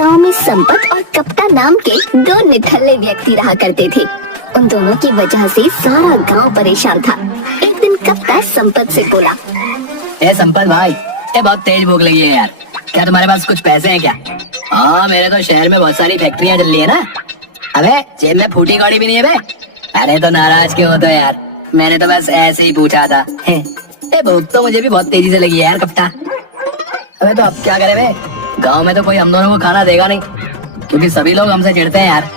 गांव में संपत और कपटा नाम के दो निठल्ले व्यक्ति रहा करते थे। उन दोनों की वजह से सारा गांव परेशान था। एक दिन कपटा संपत से बोला, ए संपत भाई, ये बहुत तेज भूख लगी है यार, क्या तुम्हारे पास कुछ पैसे हैं क्या? हाँ, मेरे तो शहर में बहुत सारी फैक्ट्रियां चल रही है ना। अबे जेब में फूटी कौड़ी भी नहीं है बे। अरे तो नाराज क्यों होते हो यार, मैंने तो बस ऐसे ही पूछा था। ये भूख तो मुझे भी बहुत तेजी से लगी है यार कपटा। अबे तो अब क्या करे बे, गांव में तो कोई हम दोनों को खाना देगा नहीं, क्योंकि सभी लोग हमसे चिढ़ते हैं यार।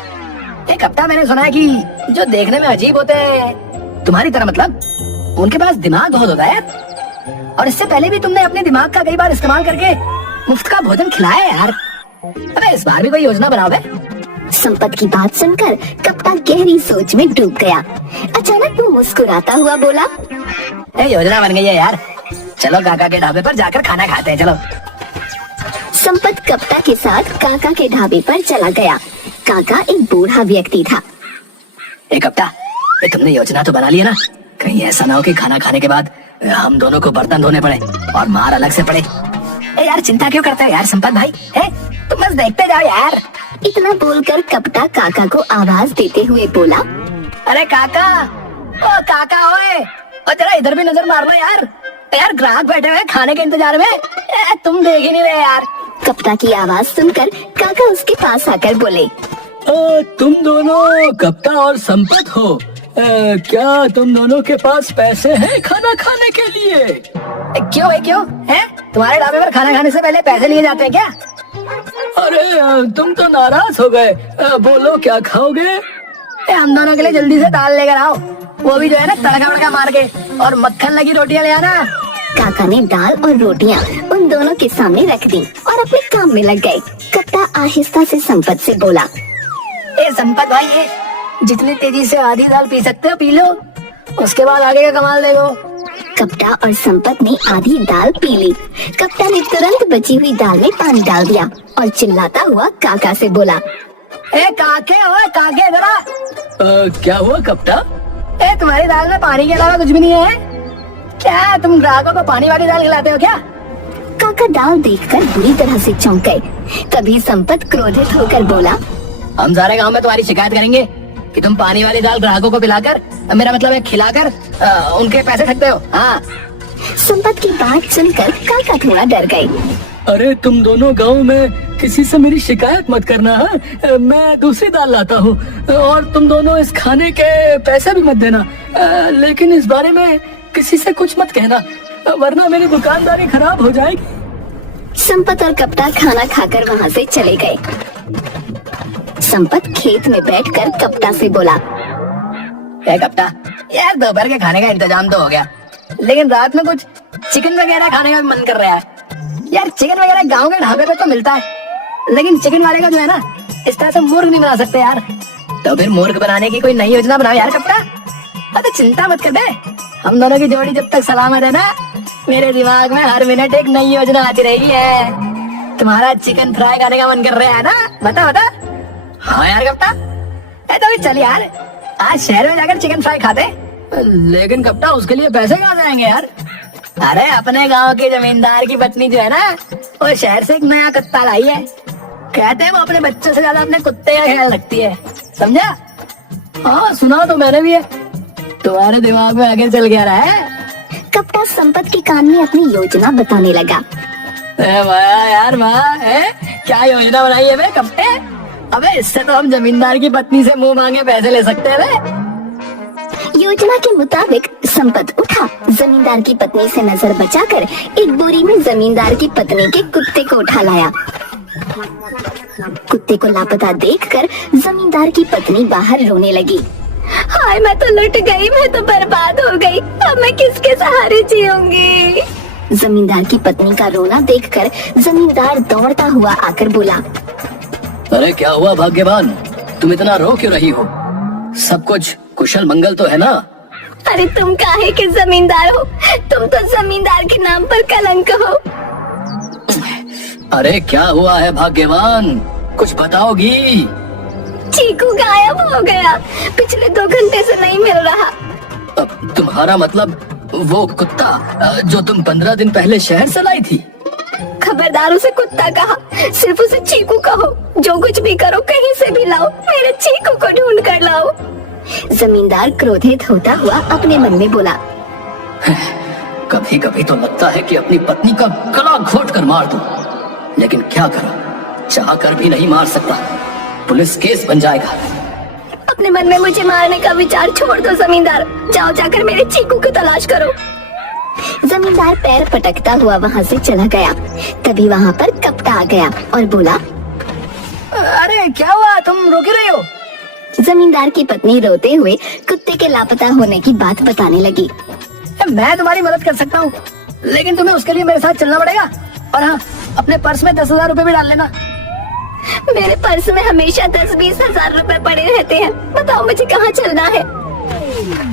ये कपटा, मैंने सुना है कि जो देखने में अजीब होते हैं तुम्हारी तरह, मतलब उनके पास दिमाग बहुत होता है यार। और इससे पहले भी तुमने अपने दिमाग का कई बार इस्तेमाल करके मुफ्त का भोजन खिलाया है यार। अबे इस बार भी कोई योजना बनाओ बे। संपत की बात सुनकर कपटा गहरी सोच में डूब गया। अचानक वो मुस्कुराता हुआ बोला, योजना बन गई है यार, चलो काका के ढाबे पर जाकर खाना खाते हैं, चलो। संपत कपटा के साथ काका के ढाबे पर चला गया। काका एक बूढ़ा व्यक्ति था। ए कपटा, ये तुमने योजना तो बना लिया ना? कहीं ऐसा ना हो कि खाना खाने के बाद हम दोनों को बर्तन धोने पड़े और मार अलग से पड़े। ए यार, चिंता क्यों करते हो यार संपत भाई, है तुम बस देखते जाओ यार। इतना बोलकर कपटा काका को आवाज देते हुए बोला, अरे काका, ओ काका ओए, और जरा इधर भी नजर मारना यार। यार ग्राहक बैठे हुए खाने के इंतजार में, तुम देख ही नहीं रहे यार। कपटा की आवाज सुनकर काका उसके पास आकर बोले, तुम दोनों कपटा और संपत हो? क्या तुम दोनों के पास पैसे हैं खाना खाने के लिए? क्यों है, क्यों है? तुम्हारे ढाबे पर खाना खाने से पहले पैसे लिए जाते हैं क्या? अरे तुम तो नाराज हो गए, बोलो क्या खाओगे? हम दोनों के लिए जल्दी से दाल लेकर आओ, वो भी जो है ना तड़का वड़का मार के, और मक्खन लगी रोटियां ले आना। काका ने दाल और रोटियां उन दोनों के सामने रख दी और अपने काम में लग गए। कपटा आहिस्ता से संपत से बोला, ए संपत भाई, ये जितनी तेजी से आधी दाल पी सकते हो पी लो, उसके बाद आगे का कमाल देखो। कपटा और संपत ने आधी दाल पी ली। कपटा ने तुरंत बची हुई दाल में पानी डाल दिया और चिल्लाता हुआ काका से बोला, ए काके, ओए काके जरा। क्या हुआ कपटा? ए तुम्हारी दाल में पानी के अलावा कुछ भी नहीं है क्या? तुम ग्राहकों को पानी वाली दाल खिलाते हो क्या? काका दाल देखकर बुरी तरह से चौंक गए। तभी संपत क्रोधित होकर बोला, हम सारे गांव में तुम्हारी शिकायत करेंगे कि तुम पानी वाली दाल ग्राहकों को पिलाकर, मेरा मतलब है खिलाकर, उनके पैसे ठगते हो। हाँ। संपत की बात सुनकर काका थोड़ा डर गए। अरे तुम दोनों गांव में किसी से मेरी शिकायत मत करना है, मैं दूसरी दाल लाता हूँ, और तुम दोनों इस खाने के पैसे भी मत देना, लेकिन इस बारे में किसी से कुछ मत कहना, वरना मेरी दुकानदारी खराब हो जाएगी। संपत और कपटा खाना खाकर वहाँ से चले गए। संपत खेत में बैठकर कपटा से बोला, ए कपटा, यार दोपहर के खाने का इंतजाम तो हो गया, लेकिन रात में कुछ चिकन वगैरह खाने का मन कर रहा है। यार चिकन वगैरह गांव के ढाबे पे तो मिलता है, लेकिन चिकन वाले का जो है ना, इस तरह से मुर्ग नहीं बना सकते यार। तो फिर मुर्ग बनाने की कोई नई योजना बनाओ यार कपटा। अरे चिंता मत कर बे, हम दोनों की जोड़ी जब तक सलामत है ना, मेरे दिमाग में हर मिनट एक नई योजना आती रहेगी है। तुम्हारा चिकन फ्राई खाने का मन कर रहा है ना? बता बता। हाँ यार कपटा, तो चल यार, आज शहर में जाकर चिकन फ्राई खाते। लेकिन कपटा, उसके लिए पैसे कहाँ से आएंगे यार? अरे अपने गांव के जमींदार की पत्नी जो है ना, वो शहर से एक नया कुत्ता लाई है। कहते हैं वो अपने बच्चों से ज्यादा अपने कुत्ते का ख्याल रखती है, समझा? हाँ सुना तो मैंने भी है, तुम्हारे दिमाग में आगे चल गया रहा है। कपटा संपत के कान में अपनी योजना बताने लगा। वाह यार वाह, क्या योजना बनाई है बे कपटे? अबे इससे तो हम जमींदार की पत्नी से मुंह मांगे पैसे ले सकते हैं। योजना के मुताबिक संपत उठा, जमींदार की पत्नी से नजर बचाकर एक बोरी में जमींदार की पत्नी के कुत्ते को उठा लाया। कुत्ते को लापता देखकर जमींदार की पत्नी बाहर रोने लगी। हाय मैं तो लुट गई, मैं तो बर्बाद हो गई, अब मैं किसके सहारे जीऊंगी? जमींदार की पत्नी का रोना देखकर जमींदार दौड़ता हुआ आकर बोला, अरे क्या हुआ भाग्यवान, तुम इतना रो क्यों रही हो? सब कुछ कुशल मंगल तो है ना? अरे तुम काहे के जमींदार हो? तुम तो जमींदार के नाम पर कलंक हो। अरे क्या हुआ है भाग्यवान, कुछ बताओगी? चीकू गायब हो गया, पिछले 2 घंटे से नहीं मिल रहा। तुम्हारा मतलब वो कुत्ता जो तुम 15 दिन पहले शहर से लाई थी? खबरदार उसे कुत्ता कहा, सिर्फ उसे चीकू कहो। जो कुछ भी करो कहीं से भी लाओ, मेरे चीकू को ढूंढ कर लाओ। जमींदार क्रोधित होता हुआ अपने मन में बोला, कभी कभी तो लगता है कि अपनी पत्नी का गला घोट कर मार दूं, लेकिन क्या करूं, चाह कर भी नहीं मार सकता, पुलिस केस बन जाएगा। अपने मन में मुझे मारने का विचार छोड़ दो जमींदार, जाओ जाकर मेरे चीकू की तलाश करो। जमींदार पैर पटकता हुआ वहाँ से चला गया। तभी वहाँ पर कप्ता आ गया और बोला, अरे क्या हुआ, तुम रोकी रही हो? जमींदार की पत्नी रोते हुए कुत्ते के लापता होने की बात बताने लगी। मैं तुम्हारी मदद कर सकता हूँ, लेकिन तुम्हें उसके लिए मेरे साथ चलना पड़ेगा। और हाँ, अपने पर्स में 10,000 रुपए भी डाल लेना। मेरे पर्स में हमेशा 10-20 हजार रुपए पड़े रहते हैं, बताओ मुझे कहाँ चलना है।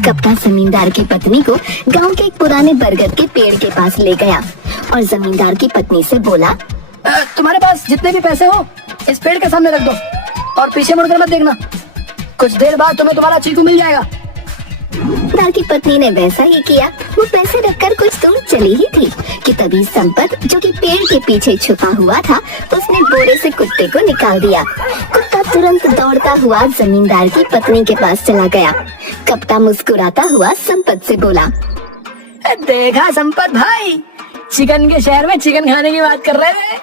कप्ता जमींदार की पत्नी को गांव के एक पुराने बरगद के पेड़ के पास ले गया और जमींदार की पत्नी से बोला, तुम्हारे पास जितने भी पैसे हो इस पेड़ के सामने रख दो और पीछे मुड़कर मत देखना। कुछ देर बाद तुम्हें तुम्हारा चीकू मिल जाएगा। जमींदार की पत्नी ने वैसा ही किया। वो पैसे रखकर कुछ दूर चली ही थी कि तभी संपत, जो कि पेड़ के पीछे छुपा हुआ था, उसने बोरे से कुत्ते को निकाल दिया। कुत्ता तुरंत दौड़ता हुआ जमींदार की पत्नी के पास चला गया। कप्ता मुस्कुराता हुआ संपत से बोला, देखा संपत भाई, चिकन के शहर में चिकन खाने की बात कर रहे थे,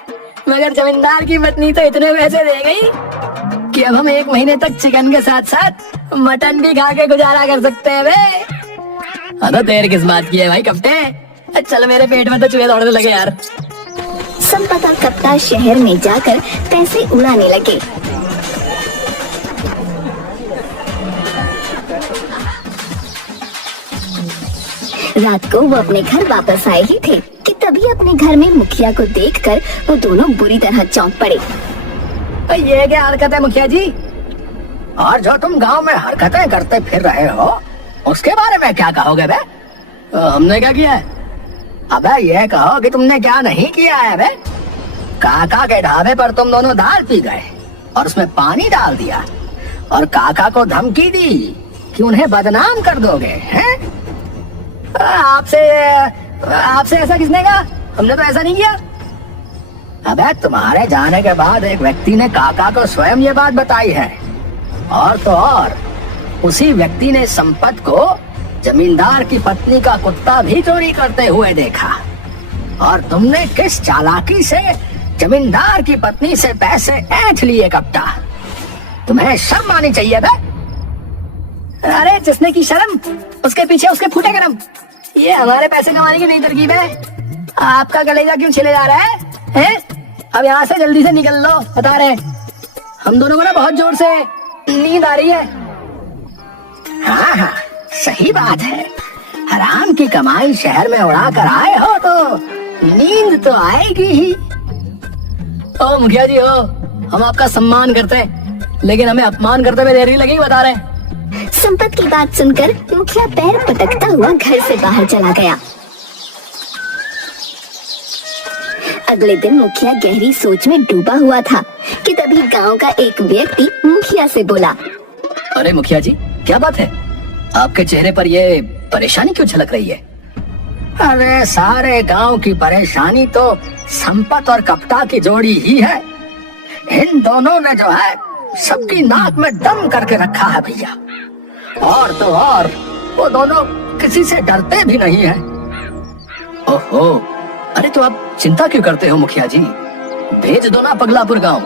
मगर जमींदार की पत्नी तो इतने पैसे दे गई कि अब हम 1 महीने तक चिकन के साथ साथ मटन भी खा के गुजारा कर सकते हैं। वे देर किस बात की है भाई कप्ते, चल मेरे पेट में तो चूहे दौड़ने लगे यार। संपत और कप्ता शहर में जाकर पैसे उड़ाने लगे। रात को वो अपने घर वापस आए ही थे कि तभी अपने घर में मुखिया को देखकर वो दोनों बुरी तरह चौंक पड़े। ये क्या हरकत है मुखिया जी? और जो तुम गांव में हरकतें करते फिर रहे हो उसके बारे में क्या कहोगे बे? हमने क्या किया है? अबे ये कहो कि तुमने क्या नहीं किया है बे? काका के ढाबे पर तुम दोनों दाल पी गए और उसमें पानी डाल दिया और काका को धमकी दी कि उन्हें बदनाम कर दोगे हैं? आपसे ऐसा किसने कहा? हमने तो ऐसा नहीं किया। अबे तुम्हारे जाने के बाद एक व्यक्ति ने काका को स्वयं ये बात बताई है, और तो और उसी व्यक्ति ने संपत को जमींदार की पत्नी का कुत्ता भी चोरी करते हुए देखा। और तुमने किस चालाकी से जमींदार की पत्नी से पैसे ऐंठ लिए कप्ता? तुम्हें शर्म आनी चाहिए था। अरे जिसने की शर्म उसके पीछे उसके फूटे गरम। ये हमारे पैसे कमाने की नई तरकीब है। आपका कलेजा क्यों छिले जा रहा है? अब यहाँ से जल्दी से निकल लो, बता रहे हम दोनों को ना बहुत जोर से नींद आ रही है। हाँ, सही बात है। हराम की कमाई शहर में उड़ा कर आए हो तो नींद तो आएगी ही। ओ मुखिया जी हो, हम आपका सम्मान करते हैं, लेकिन हमें अपमान करते हुए देरी लगी, बता रहे हैं। संपत की बात सुनकर मुखिया पैर पटकता हुआ घर से बाहर चला गया। अगले दिन मुखिया गहरी सोच में डूबा हुआ था कि तभी गांव का एक व्यक्ति मुखिया से बोला, अरे मुखिया जी, क्या बात है? आपके चेहरे पर ये परेशानी क्यों झलक रही है? अरे सारे गांव की परेशानी तो संपत और कप्ता की जोड़ी ही है। इन दोनों ने जो है सबकी नाक में दम करके रखा है भैया। और तो और वो दोनों किसी से डरते भी नहीं है। ओहो, अरे तो आप चिंता क्यों करते हो मुखिया जी? भेज दो ना पगलापुर गांव,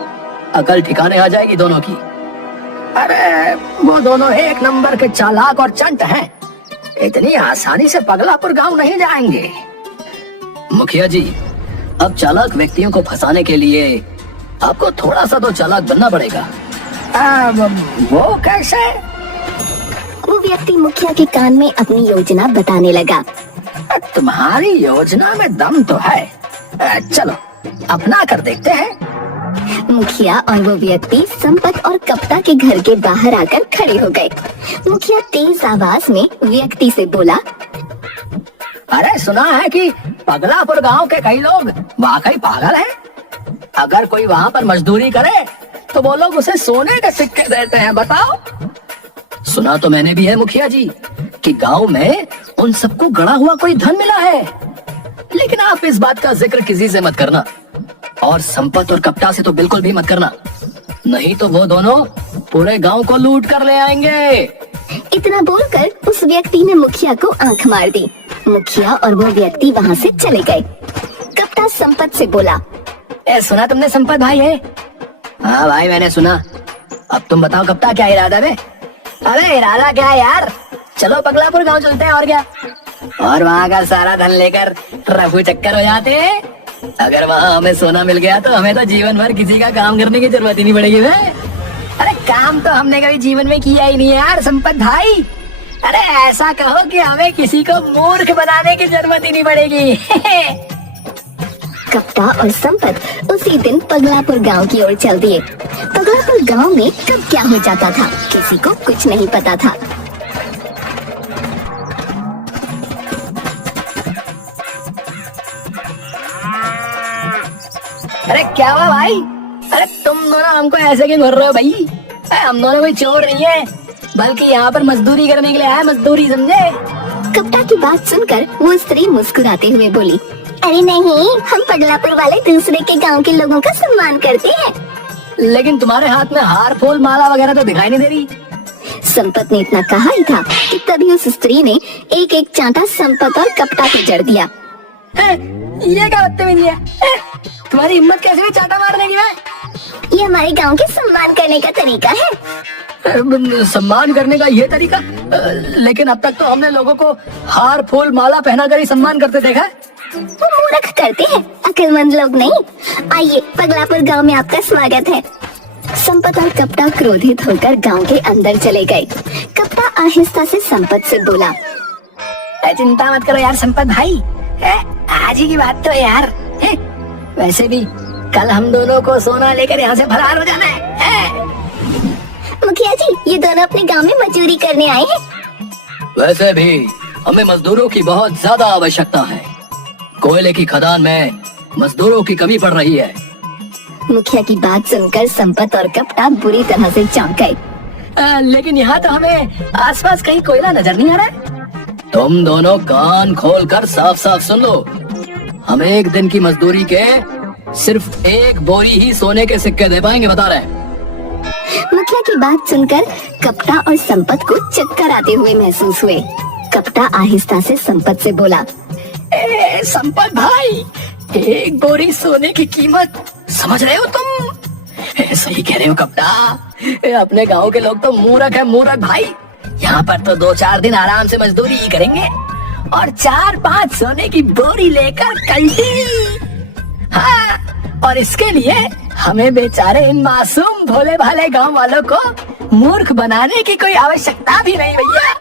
अकल ठिकाने आ जाएगी दोनों की। अरे वो दोनों एक नंबर के चालाक और चंट हैं, इतनी आसानी से पगलापुर गांव नहीं जाएंगे। मुखिया जी, अब चालाक व्यक्तियों को फंसाने के लिए आपको थोड़ा सा तो चालाक बनना पड़ेगा। वो कैसे? वो व्यक्ति मुखिया के कान में अपनी योजना बताने लगा। तुम्हारी योजना में दम तो है, चलो अपना कर देखते हैं। मुखिया और वो व्यक्ति संपत और कप्ता के घर के बाहर आकर खड़े हो गए। मुखिया तेज आवाज में व्यक्ति से बोला, अरे सुना है कि पगलापुर गांव के कई लोग वाकई पागल हैं। अगर कोई वहाँ पर मजदूरी करे तो वो लोग उसे सोने के सिक्के देते हैं, बताओ। सुना तो मैंने भी है मुखिया जी कि गांव में उन सबको गड़ा हुआ कोई धन मिला है, लेकिन आप इस बात का जिक्र किसी से मत करना, और संपत और कपटा से तो बिल्कुल भी मत करना, नहीं तो वो दोनों पूरे गांव को लूट कर ले आएंगे। इतना बोलकर उस व्यक्ति ने मुखिया को आंख मार दी। मुखिया और वो व्यक्ति वहाँ से चले गए। कपटा संपत से बोला, सुना तुमने संपत भाई है? हाँ भाई मैंने सुना। अब तुम बताओ कपटा, क्या इरादा है? अरे इरादा क्या है यार, चलो पगलापुर गांव चलते हैं और क्या, और वहाँ का सारा धन लेकर रफू चक्कर हो जाते हैं। अगर वहाँ हमें सोना मिल गया तो हमें तो जीवन भर किसी का काम करने की जरूरत ही नहीं पड़ेगी। वे अरे काम तो हमने कभी जीवन में किया ही नहीं है यार संपत भाई। अरे ऐसा कहो कि हमें किसी को मूर्ख बनाने की जरूरत ही नहीं पड़ेगी। कपटा और संपत उसी दिन पगलापुर गांव की ओर चल दिए। पगलापुर गांव में कब क्या हो जाता था किसी को कुछ नहीं पता था। अरे क्या हुआ भाई? अरे तुम दोनों हमको ऐसे क्यों कर रहे हो भाई? हम दोनों कोई चोर नहीं है, बल्कि यहाँ पर मजदूरी करने के लिए आए, मजदूरी समझे? कपटा की बात सुनकर वो स्त्री मुस्कुराते हुए बोली, अरे नहीं, हम पगलापुर वाले दूसरे के गांव के लोगों का सम्मान करते हैं। लेकिन तुम्हारे हाथ में हार फूल माला वगैरह तो दिखाई नहीं दे रही। संपत ने इतना कहा ही था कि तभी उस स्त्री ने एक एक चांटा संपत और कपटा को जड़ दिया। ये क्या बदतमीजी है? तुम्हारी हिम्मत कैसे हुई चांटा मारने की? ये हमारे गांव के सम्मान करने का तरीका है। सम्मान करने का ये तरीका? लेकिन अब तक तो हमने लोगों को हार फूल माला पहना कर ही सम्मान करते देखा। वो मूर्ख करते हैं, अक्लमंद लोग नहीं। आइए, पगलापुर गांव में आपका स्वागत है। संपत और कपटा क्रोधित होकर गांव के अंदर चले गए। कपटा आहिस्ता से संपत से बोला, चिंता मत करो यार संपत भाई, आज ही की बात तो है यार। वैसे भी कल हम दोनों को सोना लेकर यहाँ से फरार हो जाना है। मुखिया जी, ये दोनों अपने गांव में मजदूरी करने आए हैं। वैसे भी हमें मजदूरों की बहुत ज्यादा आवश्यकता है। कोयले की खदान में मजदूरों की कमी पड़ रही है। मुखिया की बात सुनकर संपत और कपटा बुरी तरह से चौंक गए। लेकिन यहाँ तो हमें आसपास कहीं कोयला नजर नहीं आ रहा है। तुम दोनों कान खोल कर साफ साफ सुन लो, हम एक दिन की मजदूरी के सिर्फ एक बोरी ही सोने के सिक्के दे पाएंगे, बता रहे। मुखिया की बात सुनकर कपटा और संपत को चक्कर आते हुए महसूस हुए। कपटा आहिस्ता से संपत से बोला, संपत भाई, एक बोरी सोने की कीमत समझ रहे हो तुम? सही कह रहे हो कपटा, अपने गांव के लोग तो मूर्ख है, मूर्ख भाई। यहाँ पर तो 2-4 दिन आराम से मजदूरी ही करेंगे और 4-5 सोने की बोरी लेकर कल्टी। हाँ, और इसके लिए हमें बेचारे इन मासूम भोले भाले गांव वालों को मूर्ख बनाने की कोई आवश्यकता भी नहीं भैया।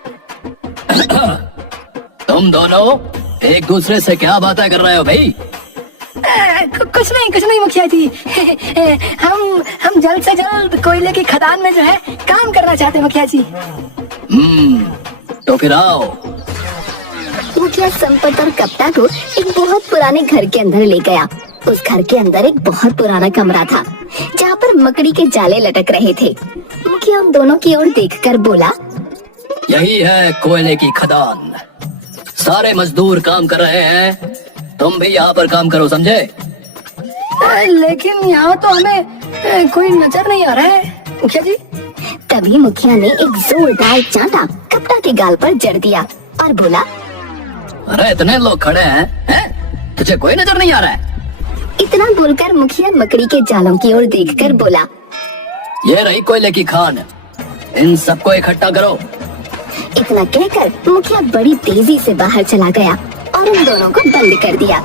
तुम दोनों एक दूसरे से क्या बातें कर रहे हो भाई? कुछ नहीं मुखिया जी। हम जल्द से जल्द कोयले की खदान में जो है काम करना चाहते हैं मुखिया जी। तो फिर आओ। मुखिया संपत और कपटा को एक बहुत पुराने घर के अंदर ले गया। उस घर के अंदर एक बहुत पुराना कमरा था जहाँ पर मकड़ी के जाले लटक रहे थे। मुखिया उन दोनों की ओर देखकर बोला, यही है कोयले की खदान। सारे मजदूर काम कर रहे हैं, तुम भी यहाँ पर काम करो, समझे? लेकिन यहाँ तो हमें कोई नजर नहीं आ रहा है मुखिया जी। तभी मुखिया ने एक जोरदार चांटा कपटा के गाल पर जड़ दिया और बोला, अरे इतने लोग खड़े हैं, तुझे कोई नजर नहीं आ रहा है? इतना बोलकर मुखिया मकड़ी के जालों की ओर देखकर बोला, ये रही कोयले की खान, इन सबको इकट्ठा करो। इतना कहकर मुखिया बड़ी तेजी से बाहर चला गया और उन दोनों को बंद कर दिया।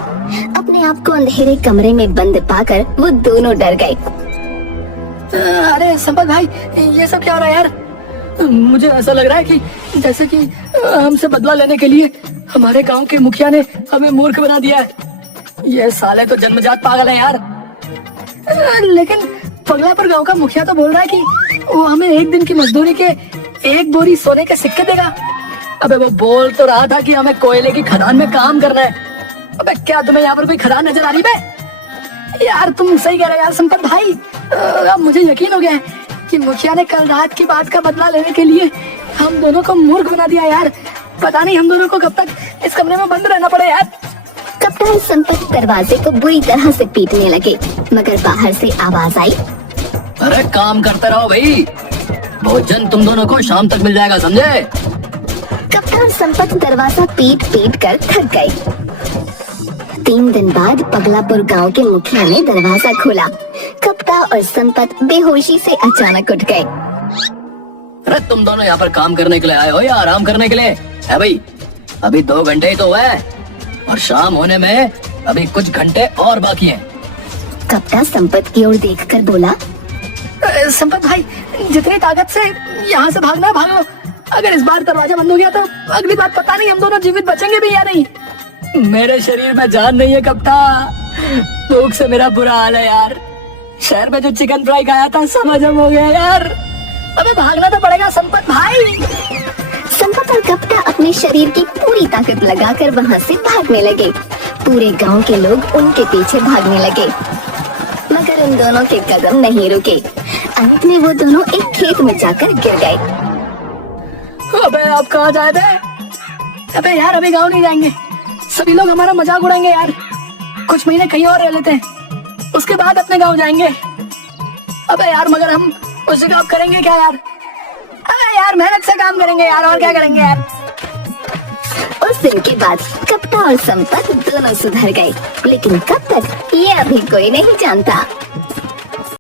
अपने आप को अंधेरे कमरे में बंद पाकर वो दोनों डर गए। अरे संपत भाई, ये सब क्या हो रहा है यार? मुझे ऐसा लग रहा है कि जैसे कि हमसे बदला लेने के लिए हमारे गांव के मुखिया ने हमें मूर्ख बना दिया है। ये साले तो जन्मजात पागल है यार। लेकिन पगलापुर गांव का मुखिया तो बोल रहा है कि वो हमें एक दिन की मजदूरी के एक बोरी सोने के सिक्के देगा। अबे वो बोल तो रहा था कि हमें कोयले की खदान में काम करना है। अबे क्या तुम्हें यहाँ पर कोई खदान नजर आ रही है? यार तुम सही कह रहे हो यार संपत भाई। अब मुझे यकीन हो गया है कि मुखिया ने कल रात की बात का बदला लेने के लिए हम दोनों को मूर्ख बना दिया यार। पता नहीं हम दोनों को कब तक इस कमरे में बंद रहना पड़े यार। कप्ता और संपत दरवाजे को बुरी तरह से पीटने लगे, मगर बाहर से आवाज आई, अरे काम करते रहो भाई, भोजन तुम दोनों को शाम तक मिल जाएगा, समझे? कप्ता और संपत दरवाजा पीट पीट कर थक गए। 3 दिन बाद पगलापुर गांव के मुखिया ने दरवाजा खोला। कप्ता और संपत बेहोशी से अचानक उठ गए। अरे तुम दोनों यहाँ पर काम करने के लिए आए हो या आराम करने के लिए? है भाई, अभी 2 घंटे ही तो हुए और शाम होने में अभी कुछ घंटे और बाकी हैं। कप्ता संपत की ओर देखकर बोला, संपत भाई, जितनी ताकत से यहाँ से भागना है भाग लो। अगर इस बार दरवाजा बंद हो गया तो अगली बार पता नहीं हम दोनों जीवित बचेंगे भी या नहीं। मेरे शरीर में जान नहीं है कप्ता, भूख से मेरा बुरा हाल है यार। शहर में जो चिकन फ्राई खाया था सब हजम हो गया यार। अबे भागना तो पड़ेगा संपत भाई। संपत और कप्ता अपने शरीर की पूरी ताकत लगाकर वहाँ से भागने लगे। पूरे गांव के लोग उनके पीछे भागने लगे, मगर उन दोनों के कदम नहीं रुके। अंत में वो दोनों एक खेत में जाकर गिर गए। अबे आप कहाँ जाए थे? अबे यार अभी गाँव नहीं जाएंगे, सभी लोग हमारा मजाक उड़ाएंगे यार। कुछ महीने कहीं और रह लेते हैं, उसके बाद अपने गाँव जाएंगे। अबे यार मगर हम कुछ काम करेंगे क्या यार? अबे यार मेहनत से काम करेंगे यार, और क्या करेंगे यार। उस दिन के बाद कप्ता और संपत दोनों सुधर गए, लेकिन कब तक ये अभी कोई नहीं जानता।